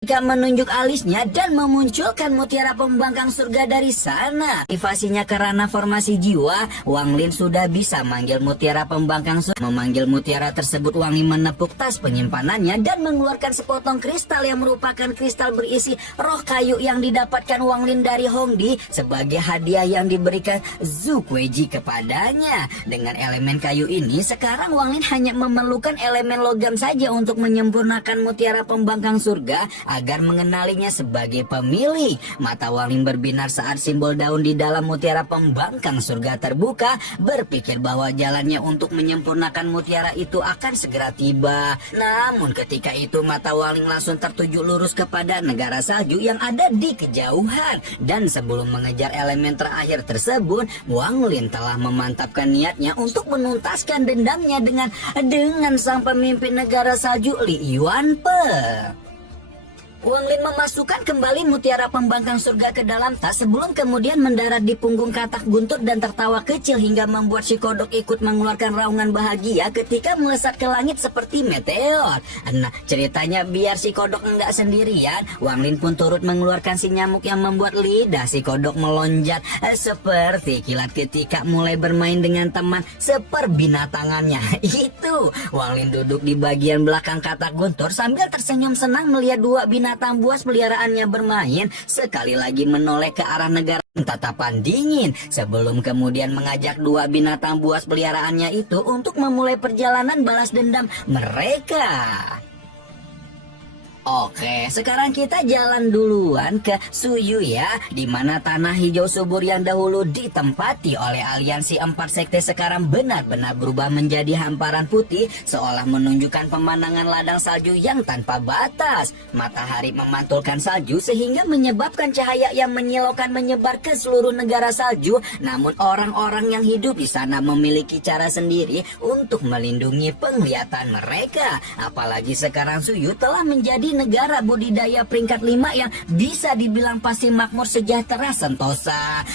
Ketika menunjuk alisnya dan memunculkan mutiara pembangkang surga dari sana. Aktivasinya karena formasi jiwa, Wang Lin sudah bisa manggil mutiara pembangkang surga. Memanggil mutiara tersebut, Wang Lin menepuk tas penyimpanannya dan mengeluarkan sepotong kristal yang merupakan kristal berisi roh kayu yang didapatkan Wang Lin dari Hongdi sebagai hadiah yang diberikan Zhu Kueji kepadanya. Dengan elemen kayu ini, sekarang Wang Lin hanya memerlukan elemen logam saja untuk menyempurnakan mutiara pembangkang surga agar mengenalinya sebagai pemilik. Mata Wang Lin berbinar saat simbol daun di dalam mutiara pembangkang surga terbuka, berpikir bahwa jalannya untuk menyempurnakan mutiara itu akan segera tiba. Namun ketika itu mata Wang Lin langsung tertuju lurus kepada negara salju yang ada di kejauhan. Dan sebelum mengejar elemen terakhir tersebut, Wang Lin telah memantapkan niatnya untuk menuntaskan dendamnya dengan sang pemimpin negara salju Li Yuanpe. Wang Lin memasukkan kembali mutiara pembangkang surga ke dalam tas sebelum kemudian mendarat di punggung katak guntur dan tertawa kecil hingga membuat si kodok ikut mengeluarkan raungan bahagia ketika melesat ke langit seperti meteor. Nah, ceritanya biar si kodok enggak sendirian, Wang Lin pun turut mengeluarkan si nyamuk yang membuat lidah si kodok melonjak seperti kilat ketika mulai bermain dengan teman seperbinatangannya. Itu Wang Lin duduk di bagian belakang katak guntur sambil tersenyum senang melihat dua binatang buas peliharaannya bermain, sekali lagi menoleh ke arah negara tatapan dingin sebelum kemudian mengajak dua binatang buas peliharaannya itu untuk memulai perjalanan balas dendam mereka. Oke, sekarang kita jalan duluan ke Suyu ya, di mana tanah hijau subur yang dahulu ditempati oleh aliansi 4 sekte sekarang benar-benar berubah menjadi hamparan putih, seolah menunjukkan pemandangan ladang salju yang tanpa batas. Matahari memantulkan salju sehingga menyebabkan cahaya yang menyilaukan menyebar ke seluruh negara salju. Namun orang-orang yang hidup di sana memiliki cara sendiri untuk melindungi penglihatan mereka. Apalagi sekarang Suyu telah menjadi negara budidaya peringkat 5 yang bisa dibilang pasti makmur, sejahtera, sentosa.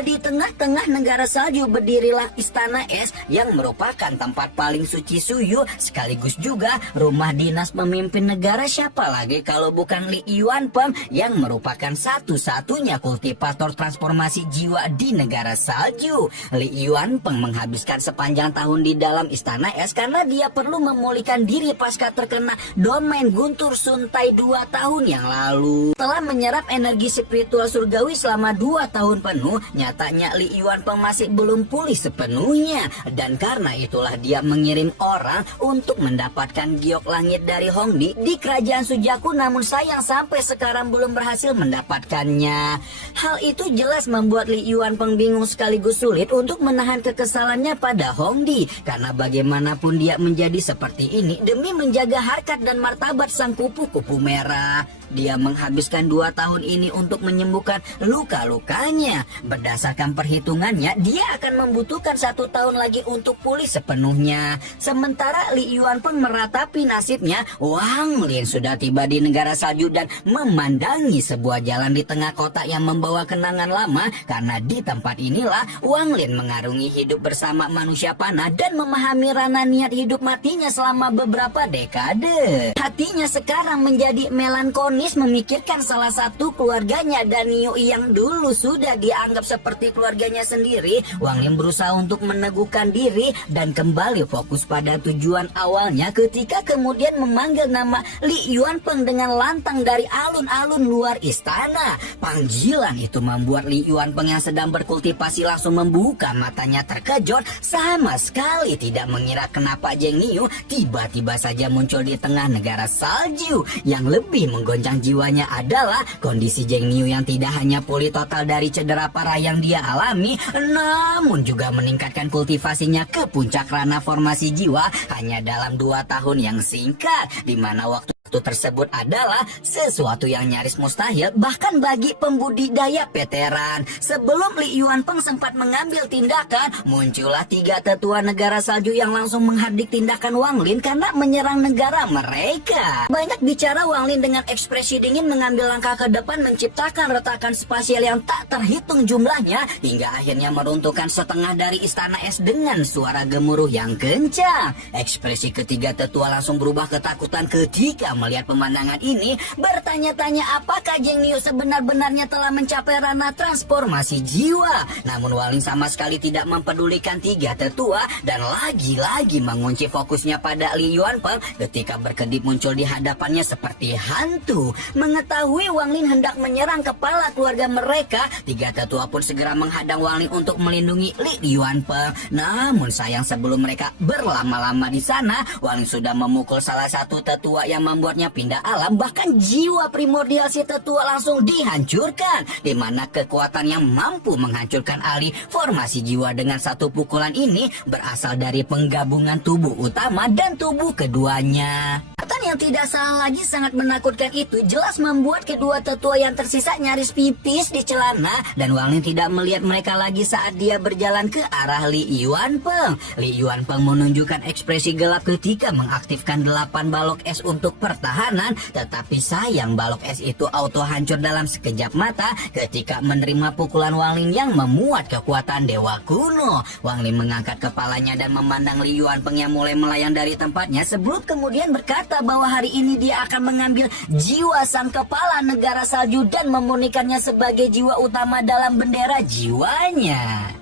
Di tengah-tengah negara salju berdirilah istana es yang merupakan tempat paling suci Suyu, sekaligus juga rumah dinas pemimpin negara siapa lagi kalau bukan Li Yuanpeng yang merupakan satu-satunya kultivator transformasi jiwa di negara salju. Li Yuanpeng menghabiskan sepanjang tahun di dalam istana es karena dia perlu memulihkan diri pasca terkena domain guntur Suntai 2 tahun yang lalu. Telah menyerap energi spiritual surgawi selama 2 tahun penuh, nyatanya Li Yuanpeng masih belum pulih sepenuhnya. Dan karena itulah dia mengirim orang untuk mendapatkan giok langit dari Hongdi di kerajaan Sujaku, namun sayang sampai sekarang belum berhasil mendapatkannya. Hal itu jelas membuat Li Yuanpeng bingung sekaligus sulit untuk menahan kekesalannya pada Hongdi, karena bagaimanapun dia menjadi seperti ini demi menjaga harkat dan martabat sang kupu-kupu merah. Dia menghabiskan 2 tahun ini untuk menyembuhkan luka-lukanya. Berdasarkan perhitungannya, dia akan membutuhkan 1 tahun lagi untuk pulih sepenuhnya. Sementara Li Yuanpeng meratapi nasibnya, Wang Lin sudah tiba di negara salju dan memandangi sebuah jalan di tengah kota yang membawa kenangan lama, karena di tempat inilah Wang Lin mengarungi hidup bersama manusia panah dan memahami ranah niat hidup matinya selama beberapa dekade. Hatinya sekarang menjadi melankolis memikirkan salah satu keluarganya dan Niu yang dulu sudah dianggap seperti keluarganya sendiri. Wang Lin berusaha untuk meneguhkan diri dan kembali fokus pada tujuan awalnya ketika kemudian memanggil nama Li Yuanpeng dengan lantang dari alun-alun luar istana. Panggilan itu membuat Li Yuanpeng yang sedang berkultivasi langsung membuka matanya terkejut, sama sekali tidak mengira kenapa Zheng Niu tiba-tiba saja muncul di tengah negara salju. Yang lebih menggoncang jiwanya adalah kondisi Zheng Niu yang tidak hanya pulih total dari cedera parah yang dia alami, namun juga meningkatkan kultivasinya ke puncak ranah formasi jiwa hanya dalam 2 tahun yang singkat, di mana waktu tersebut adalah sesuatu yang nyaris mustahil bahkan bagi pembudidaya veteran. Sebelum Li Yuanpeng sempat mengambil tindakan, muncullah 3 tetua negara salju yang langsung menghardik tindakan Wang Lin karena menyerang negara mereka. Banyak bicara, Wang Lin dengan ekspresi dingin mengambil langkah ke depan, menciptakan retakan spasial yang tak terhitung jumlahnya hingga akhirnya meruntuhkan setengah dari istana es dengan suara gemuruh yang kencang. Ekspresi ketiga tetua langsung berubah ketakutan ketika melihat pemandangan ini bertanya-tanya apakah Jeng Niu sebenar-benarnya telah mencapai ranah transformasi jiwa. Namun Wangling sama sekali tidak mempedulikan tiga tetua dan lagi-lagi mengunci fokusnya pada Li Yuanpeng ketika berkedip muncul di hadapannya seperti hantu. Mengetahui Wangling hendak menyerang kepala keluarga mereka, tiga tetua pun segera menghadang Wangling untuk melindungi Li Yuanpeng. Namun sayang sebelum mereka berlama-lama di sana, Wangling sudah memukul salah satu tetua yang membuatnya pindah alam. Bahkan jiwa primordial si tetua langsung dihancurkan, di mana kekuatan yang mampu menghancurkan alih formasi jiwa dengan satu pukulan ini berasal dari penggabungan tubuh utama dan tubuh keduanya. Kekuatan yang tidak salah lagi sangat menakutkan itu jelas membuat kedua tetua yang tersisa nyaris pipis di celana, dan Wangling tidak melihat mereka lagi saat dia berjalan ke arah Li Yuanpeng. Li Yuanpeng menunjukkan ekspresi gelap ketika mengaktifkan 8 balok es untuk pertahanan, tetapi sayang balok es itu auto hancur dalam sekejap mata ketika menerima pukulan Wangling yang memuat kekuatan dewa kuno. Wangling mengangkat kepalanya dan memandang Li Yuanpeng yang mulai melayang dari tempatnya sebelum kemudian berkata bahwa hari ini dia akan mengambil jiwa sang kepala negara salju dan memurnikannya sebagai jiwa utama dalam bendera jiwanya.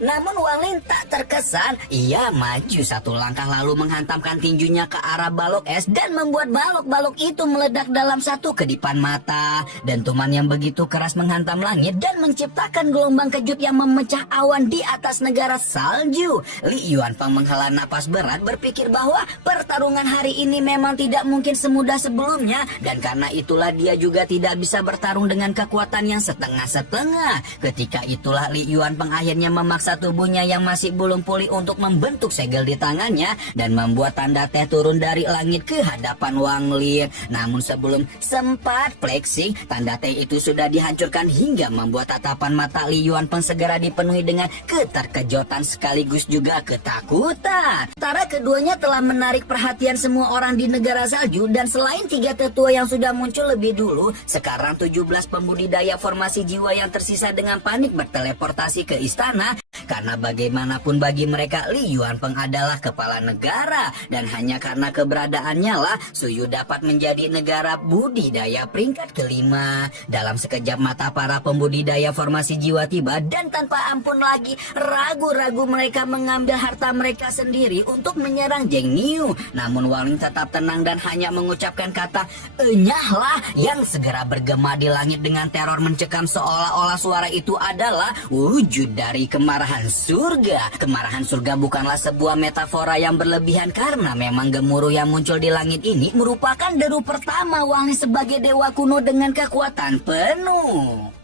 Namun Wangling tak terkesan. Ia maju satu langkah lalu menghantamkan tinjunya ke arah balok es dan membuat balok-balok itu meledak dalam satu kedipan mata. Dentuman yang begitu keras menghantam langit dan menciptakan gelombang kejut yang memecah awan di atas negara salju. Li Yuanpeng menghela napas berat berpikir bahwa pertarungan hari ini memang tidak mungkin semudah sebelumnya, dan karena itulah dia juga tidak bisa bertarung dengan kekuatan yang setengah-setengah. Ketika itulah Li Yuanpeng akhirnya memaksa tubuhnya yang masih belum pulih untuk membentuk segel di tangannya dan membuat tanda teh turun dari langit ke hadapan Wangling. Namun sebelum sempat flexing, tanda teh itu sudah dihancurkan hingga membuat tatapan mata Li Yuanpeng segera dipenuhi dengan keterkejutan sekaligus juga ketakutan. Sementara keduanya telah menarik perhatian semua orang di negara salju, dan selain tiga tetua yang sudah muncul lebih dulu, sekarang 17 pembudidaya formasi jiwa yang tersisa dengan panik berteleportasi ke istana. Karena bagaimanapun bagi mereka Li Yuanpeng adalah kepala negara, dan hanya karena keberadaannya lah Suyu dapat menjadi negara budidaya peringkat kelima. Dalam sekejap mata para pembudidaya formasi jiwa tiba, dan tanpa ampun lagi ragu-ragu mereka mengambil harta mereka sendiri untuk menyerang Jeng Niu. Namun Wangling tetap tenang dan hanya mengucapkan kata "enyahlah" yang segera bergema di langit dengan teror mencekam, seolah-olah suara itu adalah wujud dari kemarahan surga. Kemarahan surga bukanlah sebuah metafora yang berlebihan, karena memang gemuruh yang muncul di langit ini merupakan deru pertama Wangling sebagai dewa kuno dengan kekuatan penuh.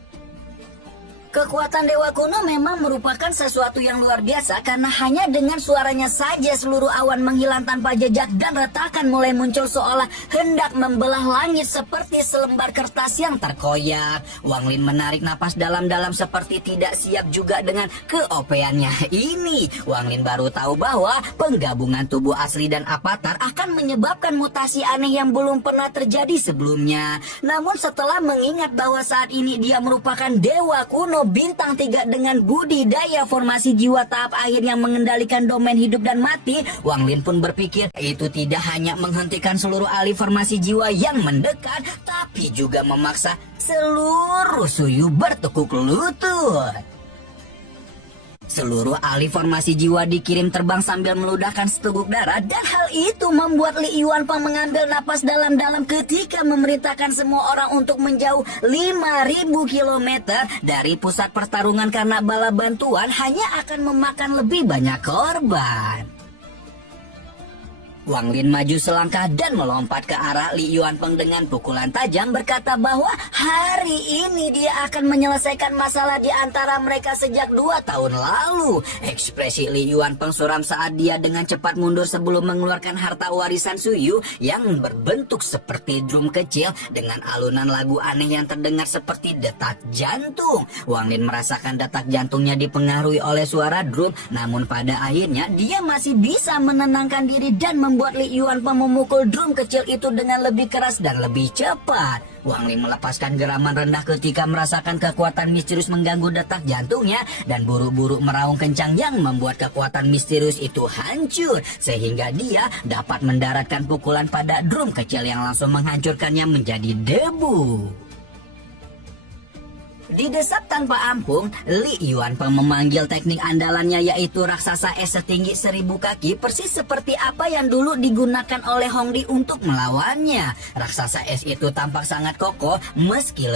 Kekuatan dewa kuno memang merupakan sesuatu yang luar biasa, karena hanya dengan suaranya saja seluruh awan menghilang tanpa jejak dan retakan mulai muncul seolah hendak membelah langit seperti selembar kertas yang terkoyak. Wangling menarik napas dalam-dalam seperti tidak siap juga dengan keopeannya ini. Wangling baru tahu bahwa penggabungan tubuh asli dan avatar akan menyebabkan mutasi aneh yang belum pernah terjadi sebelumnya. Namun setelah mengingat bahwa saat ini dia merupakan dewa kuno bintang 3 dengan budidaya formasi jiwa tahap akhir yang mengendalikan domain hidup dan mati, Wangling pun berpikir itu tidak hanya menghentikan seluruh alih formasi jiwa yang mendekat, tapi juga memaksa seluruh Suyu bertekuk lutut. Seluruh alih formasi jiwa dikirim terbang sambil meludahkan seteguk darah, dan hal itu membuat Li Yuanpeng mengambil napas dalam-dalam ketika memerintahkan semua orang untuk menjauh 5.000 km dari pusat pertarungan, karena bala bantuan hanya akan memakan lebih banyak korban. Wangling maju selangkah dan melompat ke arah Li Yuanpeng dengan pukulan tajam, berkata bahwa hari ini dia akan menyelesaikan masalah di antara mereka sejak 2 tahun lalu. Ekspresi Li Yuanpeng suram saat dia dengan cepat mundur sebelum mengeluarkan harta warisan Suyu yang berbentuk seperti drum kecil dengan alunan lagu aneh yang terdengar seperti detak jantung. Wangling merasakan detak jantungnya dipengaruhi oleh suara drum, namun pada akhirnya dia masih bisa menenangkan diri dan membuat Li Yuanpeng memukul drum kecil itu dengan lebih keras dan lebih cepat. Wang Li melepaskan geraman rendah ketika merasakan kekuatan misterius mengganggu detak jantungnya dan buru-buru meraung kencang yang membuat kekuatan misterius itu hancur sehingga dia dapat mendaratkan pukulan pada drum kecil yang langsung menghancurkannya menjadi debu. Didesak tanpa ampun, Li Yuanpeng memanggil teknik andalannya yaitu raksasa es setinggi 1000 kaki persis seperti apa yang dulu digunakan oleh Hongdi untuk melawannya. Raksasa es itu tampak sangat kokoh meski